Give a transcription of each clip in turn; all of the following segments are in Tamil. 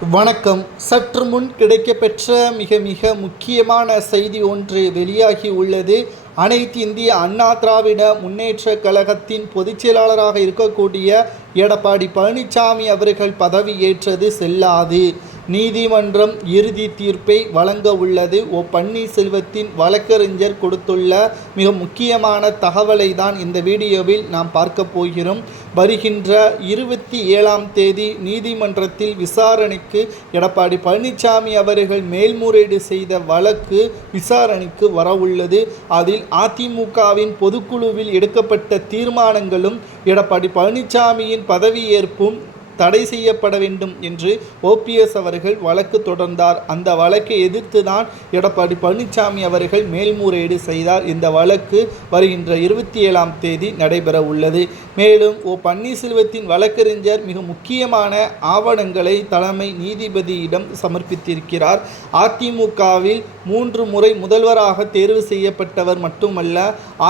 வணக்கம். சற்று முன் கிடைக்கப்பெற்ற மிக மிக முக்கியமான செய்தி ஒன்று வெளியாகி உள்ளது. அனைத்து இந்திய அண்ணா திராவிட முன்னேற்ற கழகத்தின் பொதுச் செயலாளராக இருக்கக்கூடிய எடப்பாடி பழனிசாமி அவர்கள் பதவியேற்றது செல்லாது. நீதிமன்றம் இறுதி தீர்ப்பை வழங்க உள்ளது. ஓ பன்னீர்செல்வத்தின் வழக்கறிஞர் கொடுத்துள்ள மிக முக்கியமான தகவலை தான் இந்த வீடியோவில் நாம் பார்க்க போகிறோம். வருகின்ற இருபத்தி ஏழாம் தேதி நீதிமன்றத்தில் விசாரணைக்கு எடப்பாடி பழனிசாமி அவர்கள் மேல்முறையீடு செய்த வழக்கு விசாரணைக்கு வரவுள்ளது அதில் அதிமுகவின் பொதுக்குழுவில் எடுக்கப்பட்ட தீர்மானங்களும் எடப்பாடி பழனிசாமியின் பதவியேற்பும் தடை செய்யப்பட வேண்டும் என்று ஓபிஎஸ் அவர்கள் வழக்கு தொடர்ந்தார். அந்த வழக்கை எதிர்த்து தான் எடப்பாடி பழனிசாமி அவர்கள் மேல்முறையீடு செய்தார். இந்த வழக்கு வருகின்ற இருபத்தி ஏழாம் தேதி நடைபெற உள்ளது. மேலும் ஓ பன்னீர்செல்வத்தின் வழக்கறிஞர் மிக முக்கியமான ஆவணங்களை தலைமை நீதிபதியிடம் சமர்ப்பித்திருக்கிறார். அதிமுகவில் மூன்று முறை முதல்வராக தேர்வு செய்யப்பட்டவர் மட்டுமல்ல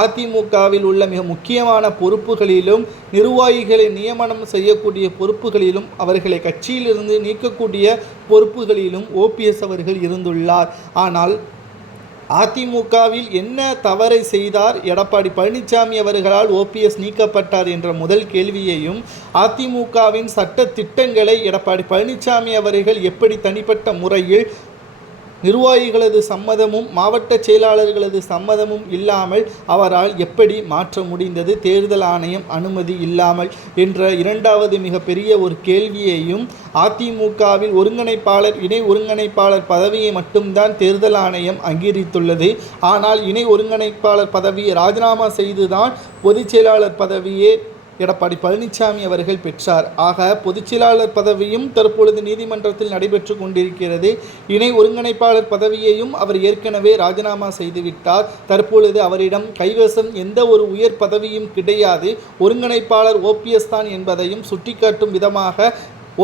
அதிமுகவில் உள்ள மிக முக்கியமான பொறுப்புகளிலும் நிர்வாகிகளை நியமனம் செய்யக்கூடிய பொறுப்புகள் பொறுப்புகளிலும் அவர்களை கட்சியிலிருந்து நீக்கக்கூடிய பொறுப்புகளிலும் ஓபிஎஸ் அவர்கள் இருந்துள்ளார். ஆனால் அதிமுகவில் என்ன தவறை செய்தார்? எடப்பாடி பழனிசாமி அவர்களால் ஓபிஎஸ் நீக்கப்பட்டார் என்ற முதல் கேள்வியையும் அதிமுகவின் சட்ட திட்டங்களை எடப்பாடி பழனிசாமி அவர்கள் எப்படி தனிப்பட்ட முறையில் நிர்வாகிகளது சம்மதமும் மாவட்ட செயலாளர்களது சம்மதமும் இல்லாமல் அவரால் எப்படி மாற்ற முடிந்தது? தேர்தல் ஆணையம் அனுமதி இல்லாமல் என்ற இரண்டாவது மிகப்பெரிய ஒரு கேள்வியையும் அதிமுகவில் ஒருங்கிணைப்பாளர் இணை ஒருங்கிணைப்பாளர் பதவியை மட்டும்தான் தேர்தல் ஆணையம் அங்கீகரித்துள்ளது. ஆனால் இணை ஒருங்கிணைப்பாளர் பதவியை ராஜினாமா செய்துதான் பொதுச் செயலாளர் பதவியே எடப்பாடி பழனிசாமி அவர்கள் பெற்றார். ஆக பொதுச்செயலாளர் பதவியும் தற்பொழுது நீதிமன்றத்தில் நடைபெற்று கொண்டிருக்கிறது. இணை ஒருங்கிணைப்பாளர் பதவியையும் அவர் ஏற்கனவே ராஜினாமா செய்துவிட்டார். தற்பொழுது அவரிடம் கைவசம் எந்த ஒரு உயர் பதவியும் கிடையாது. ஒருங்கிணைப்பாளர் ஓபிஎஸ் தான் என்பதையும் சுட்டிக்காட்டும் விதமாக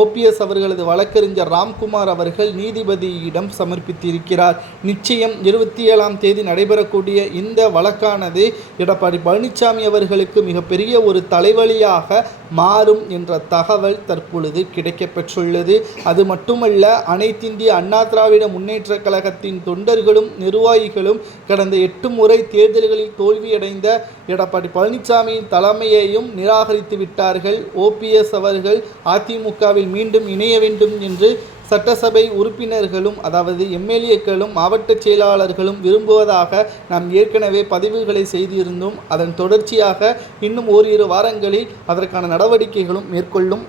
ஓபிஎஸ் அவர்களது வழக்கறிஞர் ராம்குமார் அவர்கள் நீதிபதியிடம் சமர்ப்பித்திருக்கிறார். நிச்சயம் இருபத்தி ஏழாம் தேதி நடைபெறக்கூடிய இந்த வழக்கானது எடப்பாடி பழனிசாமி அவர்களுக்கு மிகப்பெரிய ஒரு தலைவலியாக மாறும் என்ற தகவல் தற்பொழுது கிடைக்கப்பெற்றுள்ளது. அது மட்டுமல்ல அனைத்திந்திய அண்ணா திராவிட முன்னேற்ற கழகத்தின் தொண்டர்களும் நிர்வாகிகளும் கடந்த எட்டு முறை தேர்தல்களில் தோல்வியடைந்த எடப்பாடி பழனிசாமியின் தலைமையையும் நிராகரித்து விட்டார்கள் ஓபிஎஸ் அவர்கள் அதிமுகவில் மீண்டும் இணைய வேண்டும் என்று சட்டசபை உறுப்பினர்களும் அதாவது எம்எல்ஏக்களும் மாவட்ட செயலாளர்களும் விரும்புவதாக நாம் ஏற்கனவே பதிவுகளை செய்திருந்தோம். அதன் தொடர்ச்சியாக இன்னும் ஓரிரு வாரங்களில் அதற்கான நடவடிக்கைகளும் மேற்கொள்ளும்.